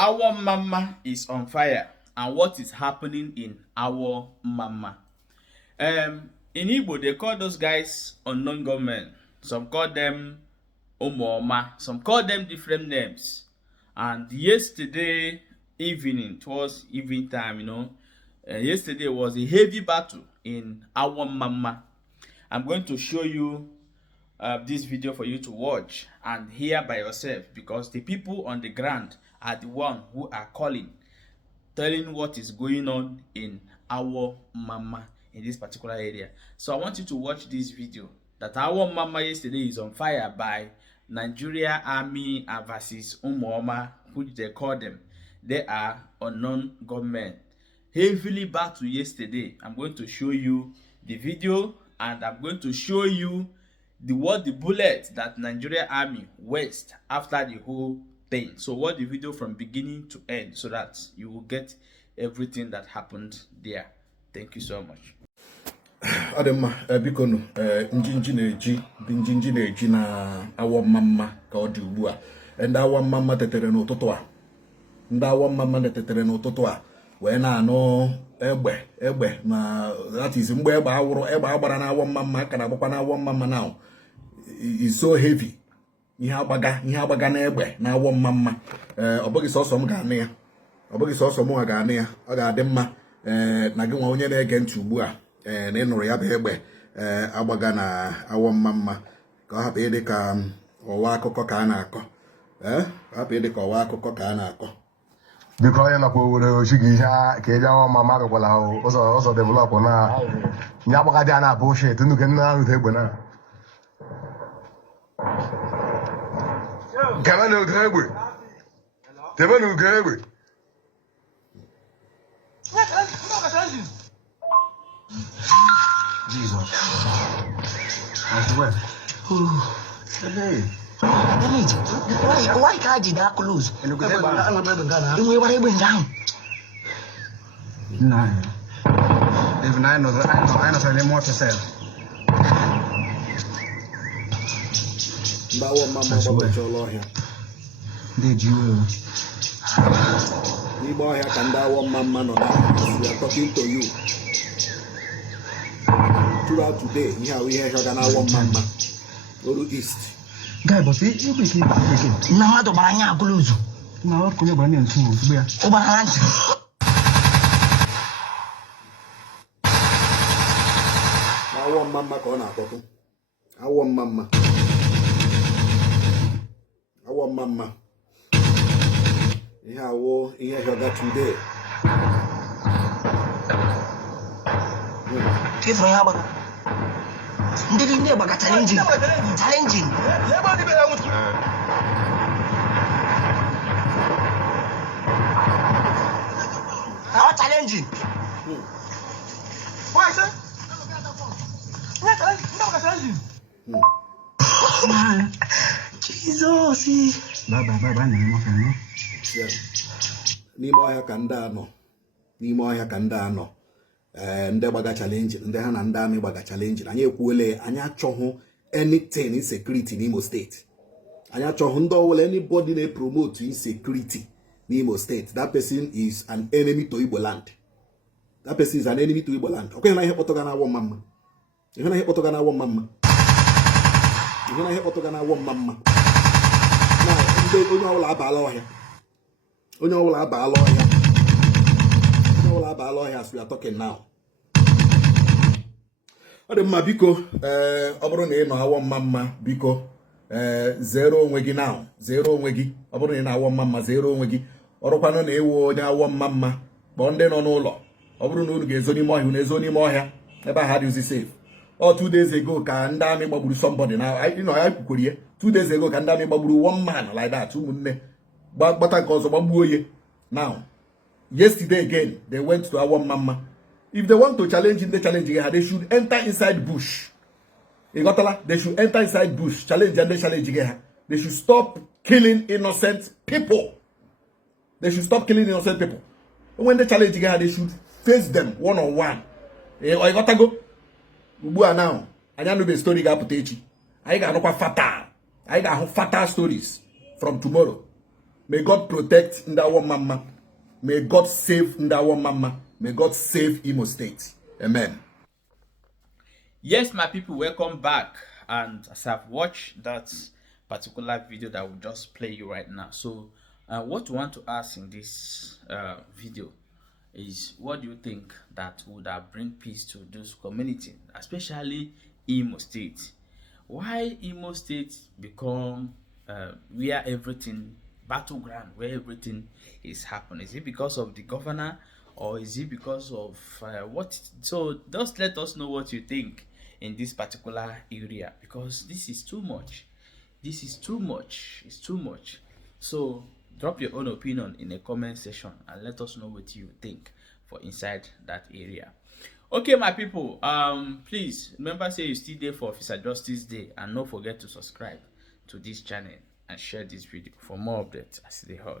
Awo Omama is on fire, and what is happening in Awo Omama? In Igbo, they call those guys unknown gunmen. Some call them Umuoma, some call them different names. And yesterday evening, towards evening time, yesterday was a heavy battle in Awo Omama. I'm going to show you this video for you to watch and hear by yourself, because the people on the ground are the one who are telling what is going on in Awo Omama in this particular area. So I want you to watch this video that Awo Omama yesterday is on fire by Nigeria Army versus Umuoma, which they call them. They are unknown gunmen. Heavily battle yesterday. I'm going to show you the video, and I'm going to show you the bullet that Nigeria Army waste after the whole thing. So watch the video from beginning to end so that you will get everything that happened there. Thank you so much. Adema bikono njinji na-eji na Awo Omama ka ọ dị ugbu a. Ndị Awo Omama tetere n'ụtụtụ a. Ndị Awo Omama tetere n'ụtụtụ a wee na-anụ egbe na that is mgbe egbe agbara na Awo Omama ka na-agbakwa na Awo Omama now is so heavy. Ihe agbaga na egbe na Awo Omama. Ọ bụghị sọsọ m ga-anụ ya. Ọ bụghị sọsọ m ga-anụ ya. Ọ ga-adị mma na gị nwa onye na-ege ntị ugbu a na ịnụrụ ya bụ egbe agbaga na Awo Omama ka ọ hapụ ịdị ka ọwa akụkọ ka a na-akọ. Hapụ ịdị ka ọwa akụkọ ka a na-akọ. Biko onye nakwa owere ochigo ihe ka eji Awo Omama bịakwala ụzọ developụ na nye agbagadị a na-abụ shit nnukwu nne ahụ egbe na Kebe na ugo egbe. Tebe na ugo egbe. Jesus. I swear. Hey. Why can't you that close? And look at that. You know what I went down? Nine. Even I know something more to say. Awo Omama gbagbacha ụlọ ọhịa. Did you? N'igbe ọhịa ka ndị Awo Omama nọ na we are talking to you. Throughout today, ihe ahụ ihe ga na Awo Omama. Olu East. Guy, but you be keep. Na mmadụ gbara anya agụlụzụ. Na ọ kụnye gbara anya ntu ugbu ya. Ọ gbara ntị. Awo Omama ka ọ na-akpọtụ. Awo Omama. Awo Omama. Ihe ga today. Kifo ya gbaga. Ndị ndị gbaga challenging. How challenging? Why sir? Jesus. Bye, no. N'ime ọhịa ka ndị anọ. N'ime ọhịa ka ndị anọ. Ndị gbaga challenge, ndị ha na ndị amị gbaga challenge. Anyị ekwuole, anyị achọghụ anything insecurity n'Imo State. Anyị achọghụ ndị ọwụla anybody na-promote insecurity n'Imo State. That person is an enemy to Igbo land. That person is an enemy to Igbo land. Okay, na ihe kpọtụga na Awo Omama. Ihe na ihe kpọtụga na Awo Omama. Ihe na ihe kpọtụga na Awo Omama. Na ndị onye ọwụla abaala ọhịa. Onye ọwụla abaala ọhịa. Onye ọwụla abaala ọhịa as we are talking now. Ọ dị mma biko ọ bụrụ na ị nọ Awo Omama biko zero onwe gị now. Zero onwe gị. Ọ bụrụ na ị nọ Awo Omama zero onwe gị. Ọrụkwanụ na ewu onye Awo Omama kpọọ ndị nọ n'ụlọ. Ọ bụrụ na unu ga-ezo n'ime ọhịa, unu ezo n'ime ọhịa ebe ha dịzi safe. 2 days ago ka ndị amị gbagburu somebody now. I kwukwere ya. 2 days ago ka ndị amị gbagburu one man like that. Ụmụnne gbata nke ọzọ gbagbuo ye. Now yesterday again they went to Awo Omama. If they want to challenge him, they should enter inside bush. They should enter inside bush. Challenge and they challenge her. They should stop killing innocent people. They should stop killing innocent people. And when they challenge her, they should face them one on one. I got to go. Ubua now. I don't know the story I got fatal. I got fatal stories from tomorrow. May God protect Awo Omama. May God save Awo Omama. May God save Imo State. Amen. Yes, my people, welcome back. And as I've watched that particular video that will just play you right now, so what we want to ask in this video is, what do you think that would have bring peace to this community, especially Imo State? Why Imo State become where everything battleground, where everything is happening? Is it because of the governor, or is it because of what? So just let us know what you think in this particular area, because this is too much. This is too much. It's too much. So drop your own opinion in the comment section and let us know what you think for inside that area. Okay, my people, please remember, say you still there for Officer Justice Day, and don't forget to subscribe to this channel and share this video for more updates as they hold.